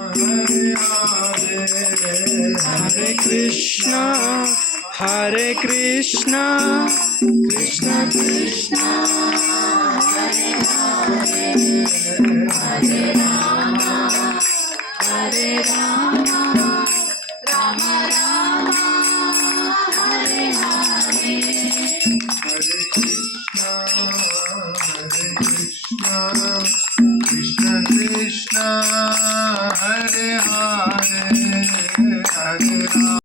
Hare Krishna, Hare Krishna, Krishna Krishna, Hare Hare, Hare Rama, Hare Rama, Rama Rama, Hare Hare. Hare Krishna, Krishna Krishna, Hare Hare, Hare Rama.